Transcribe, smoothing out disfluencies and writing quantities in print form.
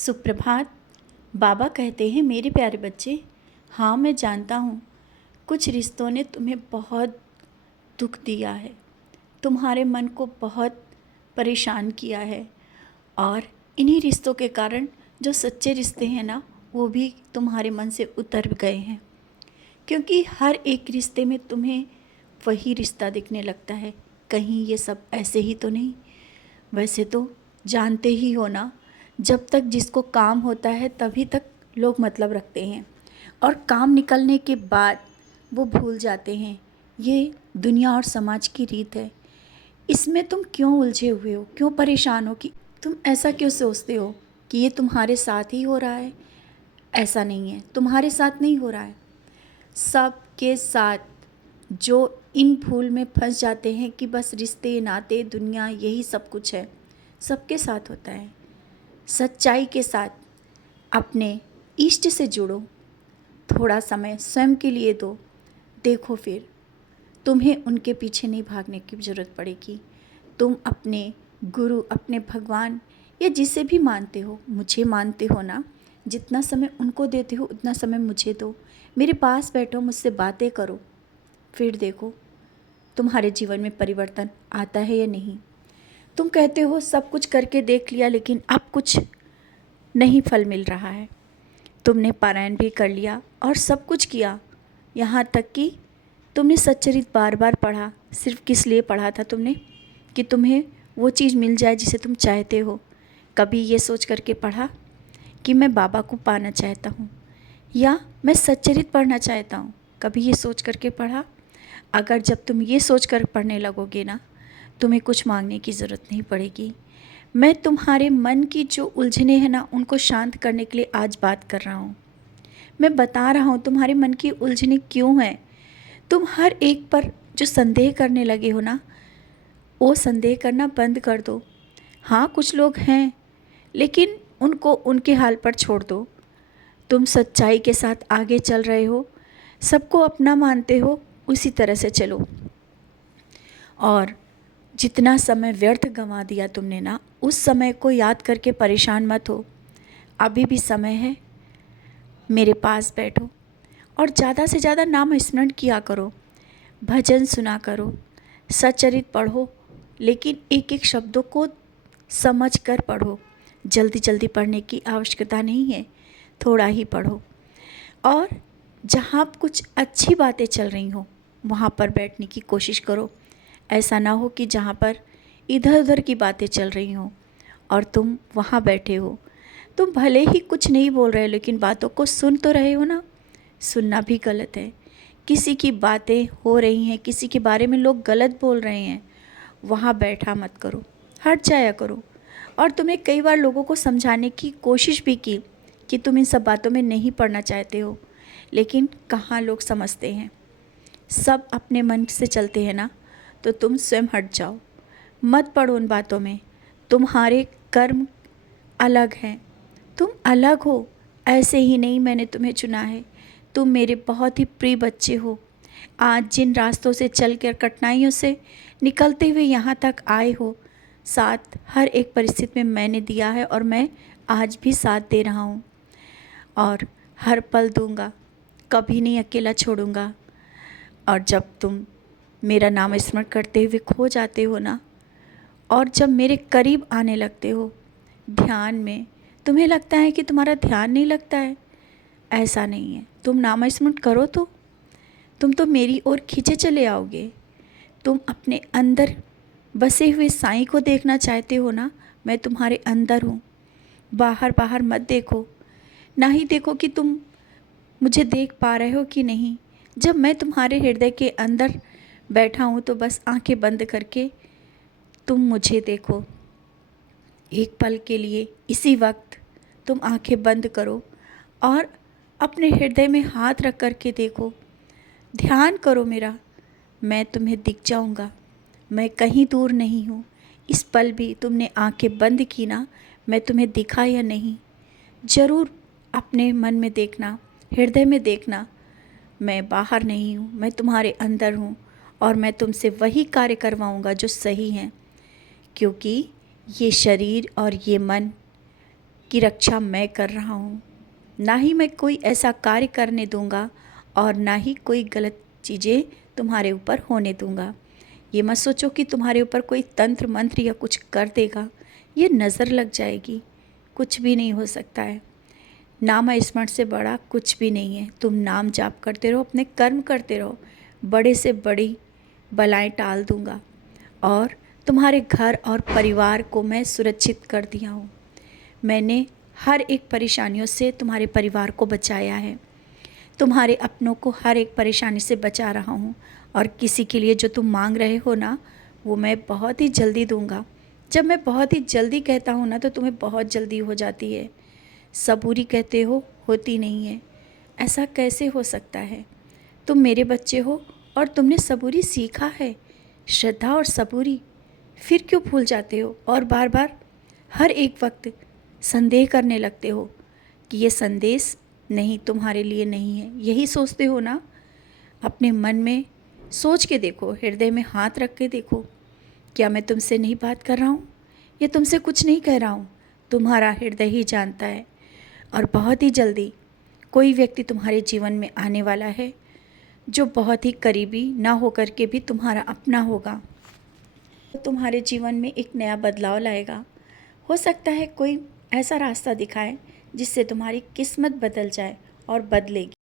सुप्रभात। बाबा कहते हैं, मेरे प्यारे बच्चे, हाँ मैं जानता हूँ कुछ रिश्तों ने तुम्हें बहुत दुख दिया है, तुम्हारे मन को बहुत परेशान किया है। और इन्हीं रिश्तों के कारण जो सच्चे रिश्ते हैं ना, वो भी तुम्हारे मन से उतर गए हैं। क्योंकि हर एक रिश्ते में तुम्हें वही रिश्ता दिखने लगता है। कहीं ये सब ऐसे ही तो नहीं। वैसे तो जानते ही हो ना, जब तक जिसको काम होता है तभी तक लोग मतलब रखते हैं, और काम निकलने के बाद वो भूल जाते हैं। ये दुनिया और समाज की रीत है। इसमें तुम क्यों उलझे हुए हो, क्यों परेशान हो, कि तुम ऐसा क्यों सोचते हो कि ये तुम्हारे साथ ही हो रहा है? ऐसा नहीं है, तुम्हारे साथ नहीं हो रहा है। सबके साथ जो इन भूल में फंस जाते हैं कि बस रिश्ते नाते दुनिया यही सब कुछ है, सबके साथ होता है। सच्चाई के साथ अपने इष्ट से जुड़ो, थोड़ा समय स्वयं के लिए दो। देखो, फिर तुम्हें उनके पीछे नहीं भागने की ज़रूरत पड़ेगी। तुम अपने गुरु, अपने भगवान या जिसे भी मानते हो, मुझे मानते हो ना, जितना समय उनको देते हो उतना समय मुझे दो। मेरे पास बैठो, मुझसे बातें करो, फिर देखो तुम्हारे जीवन में परिवर्तन आता है या नहीं। तुम कहते हो सब कुछ करके देख लिया, लेकिन अब कुछ नहीं फल मिल रहा है। तुमने पारायण भी कर लिया और सब कुछ किया, यहाँ तक कि तुमने सच्चरित बार बार पढ़ा। सिर्फ किस लिए पढ़ा था तुमने? कि तुम्हें वो चीज़ मिल जाए जिसे तुम चाहते हो। कभी ये सोच करके पढ़ा कि मैं बाबा को पाना चाहता हूँ या मैं सच्चरित पढ़ना चाहता हूँ? कभी ये सोच करके पढ़ा? अगर जब तुम ये सोच कर पढ़ने लगोगे ना, तुम्हें कुछ मांगने की ज़रूरत नहीं पड़ेगी। मैं तुम्हारे मन की जो उलझने हैं ना, उनको शांत करने के लिए आज बात कर रहा हूँ। मैं बता रहा हूँ तुम्हारे मन की उलझने क्यों हैं। तुम हर एक पर जो संदेह करने लगे हो ना, वो संदेह करना बंद कर दो। हाँ, कुछ लोग हैं, लेकिन उनको उनके हाल पर छोड़ दो। तुम सच्चाई के साथ आगे चल रहे हो, सबको अपना मानते हो, उसी तरह से चलो। और जितना समय व्यर्थ गंवा दिया तुमने ना, उस समय को याद करके परेशान मत हो। अभी भी समय है। मेरे पास बैठो और ज़्यादा से ज़्यादा नाम स्मरण किया करो, भजन सुना करो, सच्चरित पढ़ो, लेकिन एक एक शब्दों को समझ कर पढ़ो। जल्दी जल्दी पढ़ने की आवश्यकता नहीं है, थोड़ा ही पढ़ो। और जहाँ कुछ अच्छी बातें चल रही हो वहाँ पर बैठने की कोशिश करो। ऐसा ना हो कि जहाँ पर इधर उधर की बातें चल रही हों और तुम वहाँ बैठे हो। तुम भले ही कुछ नहीं बोल रहे हो, लेकिन बातों को सुन तो रहे हो ना। सुनना भी गलत है। किसी की बातें हो रही हैं, किसी के बारे में लोग गलत बोल रहे हैं, वहाँ बैठा मत करो, हट जाया करो। और तुम्हें कई बार लोगों को समझाने की कोशिश भी की कि तुम इन सब बातों में नहीं पड़ना चाहते हो, लेकिन कहाँ लोग समझते हैं। सब अपने मन से चलते हैं ना, तो तुम स्वयं हट जाओ, मत पड़ो उन बातों में। तुम्हारे कर्म अलग हैं, तुम अलग हो। ऐसे ही नहीं मैंने तुम्हें चुना है। तुम मेरे बहुत ही प्रिय बच्चे हो। आज जिन रास्तों से चलकर कठिनाइयों से निकलते हुए यहाँ तक आए हो, साथ हर एक परिस्थिति में मैंने दिया है और मैं आज भी साथ दे रहा हूँ और हर पल दूँगा, कभी नहीं अकेला छोड़ूँगा। और जब तुम मेरा नाम स्मरण करते हुए खो जाते हो ना, और जब मेरे करीब आने लगते हो ध्यान में, तुम्हें लगता है कि तुम्हारा ध्यान नहीं लगता है। ऐसा नहीं है। तुम नाम स्मरण करो तो तुम तो मेरी ओर खींचे चले आओगे। तुम अपने अंदर बसे हुए साईं को देखना चाहते हो ना, मैं तुम्हारे अंदर हूँ। बाहर बाहर मत देखो, ना ही देखो कि तुम मुझे देख पा रहे हो कि नहीं। जब मैं तुम्हारे हृदय के अंदर बैठा हूँ तो बस आंखें बंद करके तुम मुझे देखो। एक पल के लिए इसी वक्त तुम आंखें बंद करो और अपने हृदय में हाथ रख कर के देखो, ध्यान करो मेरा। मैं तुम्हें दिख जाऊंगा, मैं कहीं दूर नहीं हूँ। इस पल भी तुमने आंखें बंद की ना, मैं तुम्हें दिखा या नहीं, ज़रूर अपने मन में देखना, हृदय में देखना। मैं बाहर नहीं हूँ, मैं तुम्हारे अंदर हूँ और मैं तुमसे वही कार्य करवाऊँगा जो सही हैं। क्योंकि ये शरीर और ये मन की रक्षा मैं कर रहा हूँ। ना ही मैं कोई ऐसा कार्य करने दूँगा और ना ही कोई गलत चीज़ें तुम्हारे ऊपर होने दूँगा। ये मत सोचो कि तुम्हारे ऊपर कोई तंत्र मंत्र या कुछ कर देगा, ये नज़र लग जाएगी। कुछ भी नहीं हो सकता है। नाम स्मरण से बड़ा कुछ भी नहीं है। तुम नाम जाप करते रहो, अपने कर्म करते रहो, बड़े से बड़ी बलाएं टाल दूँगा। और तुम्हारे घर और परिवार को मैं सुरक्षित कर दिया हूँ। मैंने हर एक परेशानियों से तुम्हारे परिवार को बचाया है। तुम्हारे अपनों को हर एक परेशानी से बचा रहा हूँ। और किसी के लिए जो तुम मांग रहे हो ना, वो मैं बहुत ही जल्दी दूँगा। जब मैं बहुत ही जल्दी कहता हूँ ना, तो तुम्हें बहुत जल्दी हो जाती है। सबूरी कहते हो, होती नहीं है। ऐसा कैसे हो सकता है? तुम मेरे बच्चे हो और तुमने सबूरी सीखा है, श्रद्धा और सबूरी। फिर क्यों भूल जाते हो और बार बार हर एक वक्त संदेह करने लगते हो कि ये संदेश नहीं, तुम्हारे लिए नहीं है। यही सोचते हो ना? अपने मन में सोच के देखो, हृदय में हाथ रख के देखो, क्या मैं तुमसे नहीं बात कर रहा हूँ? या तुमसे कुछ नहीं कह रहा हूँ? तुम्हारा हृदय ही जानता है। और बहुत ही जल्दी कोई व्यक्ति तुम्हारे जीवन में आने वाला है, जो बहुत ही करीबी ना होकर के भी तुम्हारा अपना होगा। तुम्हारे जीवन में एक नया बदलाव लाएगा। हो सकता है कोई ऐसा रास्ता दिखाए जिससे तुम्हारी किस्मत बदल जाए और बदलेगी।